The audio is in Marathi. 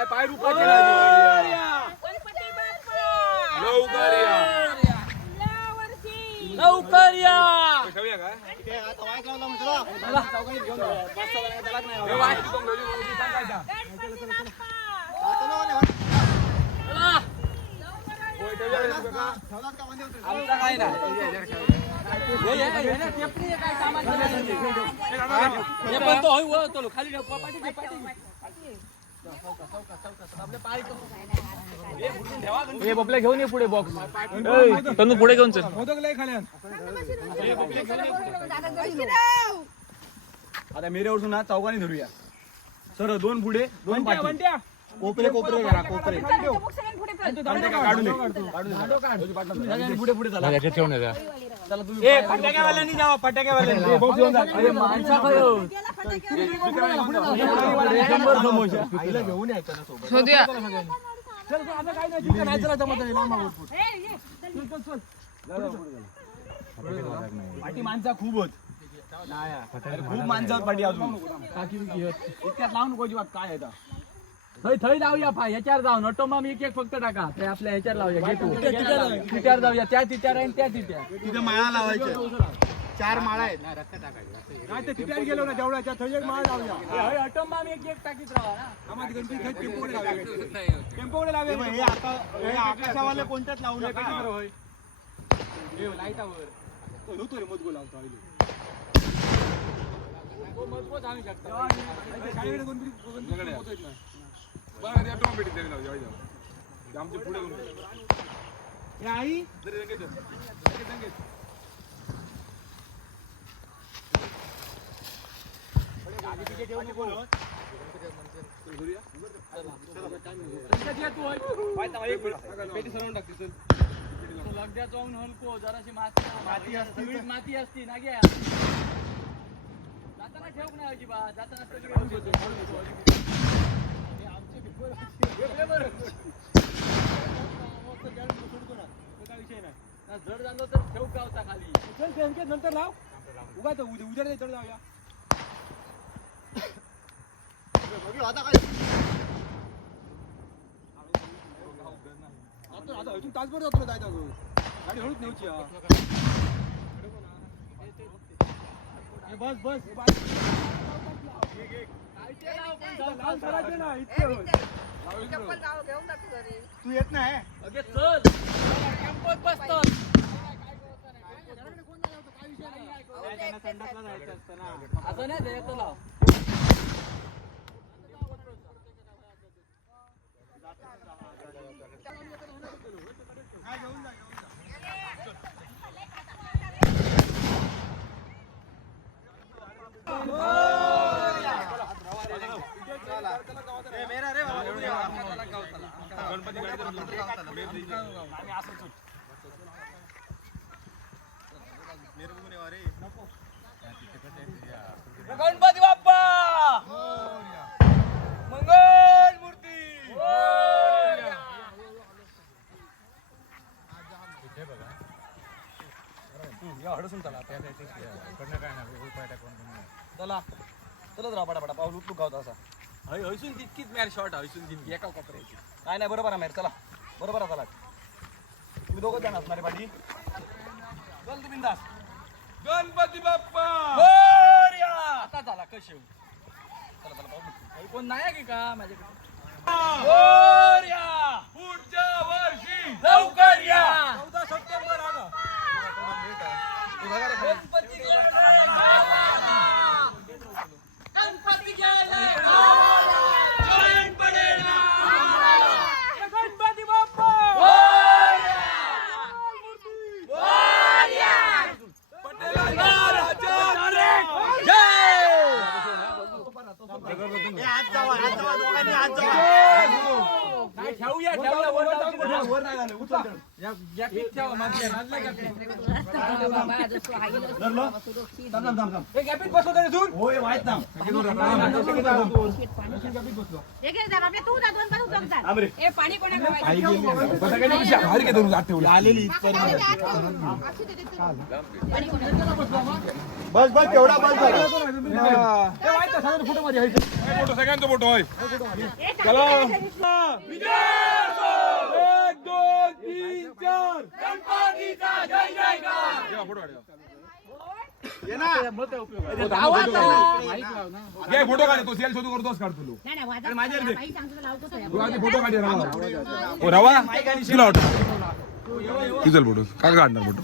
पाय पाय रूपाचे गणपती बाप्पा लवकर या यावर्षी लवकर या. ठेवूया काय आता वाईट लावला म्हटलं चला चौकात घेऊन जा. पाच सहा जणांना त्यालाच नाही. हे वाट तिथून घरी सांगायचा. गणपती बाप्पा चला. होय, ठेवूया रे तू काका. ठेवलात का मध्ये उतरेल? आमचा काय नाही. हे ना टेपरी आहे, काय कामाचं नाही. हे पण तो होय वळतो खाली ठेव. पाठी दे, पाठी दे. आपल्या पाय हे बबल्या घेऊन ये पुढे बॉक्स तनु पुढे घेऊन चल. मोदक लय खाल्यान. आता मेरेवरसून ना चौकाने धरूया. सर दोन पुढे दोन पाठी. कोपरे कोपरे करा कोपरे. काढून दे. पुढे पुढे चला. याच्यात ठेवून द्या. चला तुम्ही. ए फटाक्यावाल्यांनी जावा फटाक्यावाल्यांनी. बॉक्स घेऊन जा. अरे माणसा खायो. शंभर समोसा. आईला घेऊन यायचं ना सोबत. शोधूया. चल आता काय नाही तिकडे नाही चला जमत नाही लांब आहोत. पाठी माणसा खूप होत. अरे खूप माणसं आहेत पाठी अजून. इतक्यात लावून नको अजिबात काय आहे आता. थै जाऊया पाय ह्याच्यावर जाऊन ऑटोमा एक एक फक्त टाका ते आपल्या ह्याच्यावर लावूया गेट तिट्यावर जाऊया त्या तिट्यावर आणि त्या तिट्या तिथे माळा लावायच्या 4 माळा आहेत. नाही ते तिथे गेलो ना तेवढ्या थै एक माळ लावूया. ऑटोमा एक एक टाकीत राहा ना. आम्हाला गणपती खाय टेम्पोकडे लावूया. टेम्पोकडे हे बघ, लावूया. हे आकाशावाले कोणत्याच लावू नका. हे लाईटावर. तो होतो रे मजगो लावतो आईले. मजबूत आणू शकता. शाळेकडे गणपती होतोय ना. बरं ते ऑटोमॅटिक तरी लावू जाऊ. आमचे पुढे हे आई लगद्या जाऊन हलको जराशी माती असती माती असती ना घ्या जाताना ठेवू नाही अजिबात जाताना जड झालं तर ठेवू गावता खाली चल ते नंतर लाव. उगा तर उद्या चढ जाऊया. आता काय आता अजून तासभर जातो जायचा गाडी हळूच न्यायची. बस बस तू येत नाही अगे चल कॅम्पस बसतो असं नाही ते येतो लाव. गणपती बाप्पा मंगल मूर्ती. चला चलत राहा पटापटा पाऊल उचलू गावता असा. हयसून तितकीच मॅर शॉर्ट हयसून तितकी एका कोपऱ्याची काय नाही बरोबर आहे मेर. चला बरोबर आहे. चला तुम्ही दोघं जाणार असणारे पाठी. चल तू बिंदास. गणपती बाप्पा आता झाला कशी चला चला पाऊल. कोण नाही की का माझ्याकडे पुढच्या वर्षी लवकर या 14 सप्टेंबर आगा. गणपती गणपती गणपती बाप्पा ठेवूया वर नाही झालं. उचल होय माहित ना पाणी कोणा आलेली बस बस तेवढा बस झाला. फोटो सगळ्यांचा फोटो होय चला 1 2 3 4 गणपतीचा जय जयकार फोटो ये ना घे फोटो काढ तो सेल शोधू करतोस काढ तू फोटो काढ ओ रवा तुला वाटतं तू चल फोटो काय काढणार फोटो